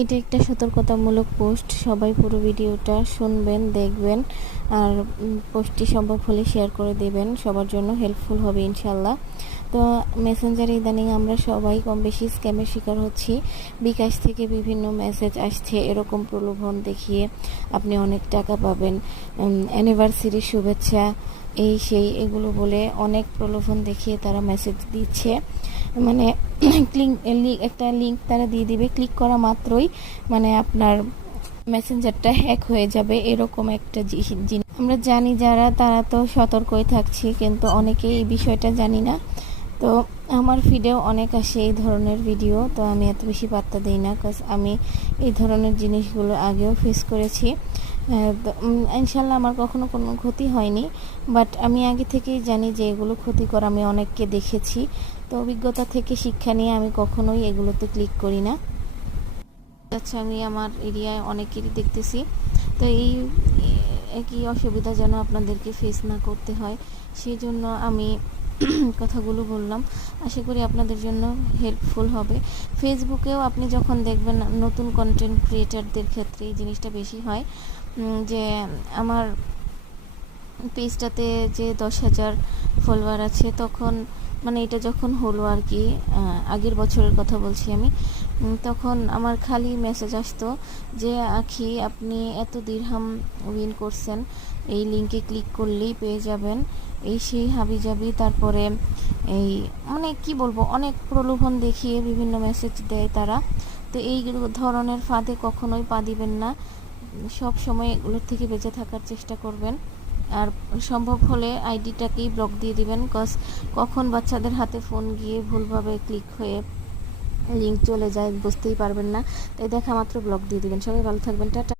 এটা একটা সতর্কতামূলক পোস্ট, সবাই পুরো ভিডিওটা শুনবেন, দেখবেন, আর পোস্টটি সম্ভব হলে শেয়ার করে দেবেন, সবার জন্য হেল্পফুল হবে ইনশাল্লাহ। তো মেসেঞ্জারে ইদানিং আমরা সবাই কম বেশি স্ক্যামের শিকার হচ্ছি। বিকাশ থেকে বিভিন্ন মেসেজ আসছে এরকম প্রলোভন দেখিয়ে আপনি অনেক টাকা পাবেন, অ্যানিভার্সারি শুভেচ্ছা, এই সেই এগুলো বলে অনেক প্রলোভন দেখিয়ে তারা মেসেজ দিচ্ছে। মানে একটা লিঙ্ক তারা দিয়ে দিবে, ক্লিক করা মাত্রই মানে আপনার মেসেঞ্জারটা হ্যাক হয়ে যাবে, এরকম একটা জিনিস আমরা জানি যারা, তারা তো সতর্কই থাকছি, কিন্তু অনেকে এই বিষয়টা জানি না। তো আমার ফিডেও অনেক আসে এই ধরনের ভিডিও, তো আমি এত বেশি পাত্তা দিই না, কারণ আমি এই ধরনের জিনিসগুলো আগেও ফেস করেছি। ইনশাল্লাহ আমার কখনো কোনো ক্ষতি হয়নি, বাট আমি আগে থেকেই জানি যে এগুলো ক্ষতিকর, আমি অনেককে দেখেছি। তো অভিজ্ঞতা থেকে শিক্ষা নিয়ে আমি কখনোই এগুলোতে ক্লিক করি না। আচ্ছা, আমি আমার এরিয়ায় অনেকেরই দেখতেছি। তো এই একই অসুবিধা যেন আপনাদেরকে ফেস না করতে হয়, সেই জন্য আমি কথাগুলো বললাম। আশা করি আপনাদের জন্য হেল্পফুল হবে। ফেসবুকেও আপনি যখন দেখবেন, নতুন কন্টেন্ট ক্রিয়েটারদের ক্ষেত্রে এই জিনিসটা বেশি হয়, যে আমার পেজটাতে যে 10,000 ফলোয়ার আছে, তখন মানে এটা যখন হলো আর কি, আগের বছরের কথা বলছি আমি, তখন আমার খালি মেসেজ আসতো যে আখি আপনি এত দিরহাম উইন করছেন, এই লিঙ্কে ক্লিক করলেই পেয়ে যাবেন, এই সেই হাবিজাবি, তারপরে এই মানে কি বলবো, অনেক প্রলোভন দেখিয়ে বিভিন্ন মেসেজ দেয় তারা। তো এই ধরনের ফাঁদে কখনোই পা দিবেন না, সব সময় এগুলোর থেকে বেঁচে থাকার চেষ্টা করবেন। আর সম্ভব হলে আইডিটাকেই ব্লক দিয়ে দিবেন, কজ কখন বাচ্চাদের হাতে ফোন গিয়ে ভুলভাবে ক্লিক হয়ে লিঙ্ক চলে যায় বুঝতেই পারবেন না। তাই দেখা মাত্র ব্লক দিয়ে দিবেন। সবাই ভালো থাকবেন, টাটা।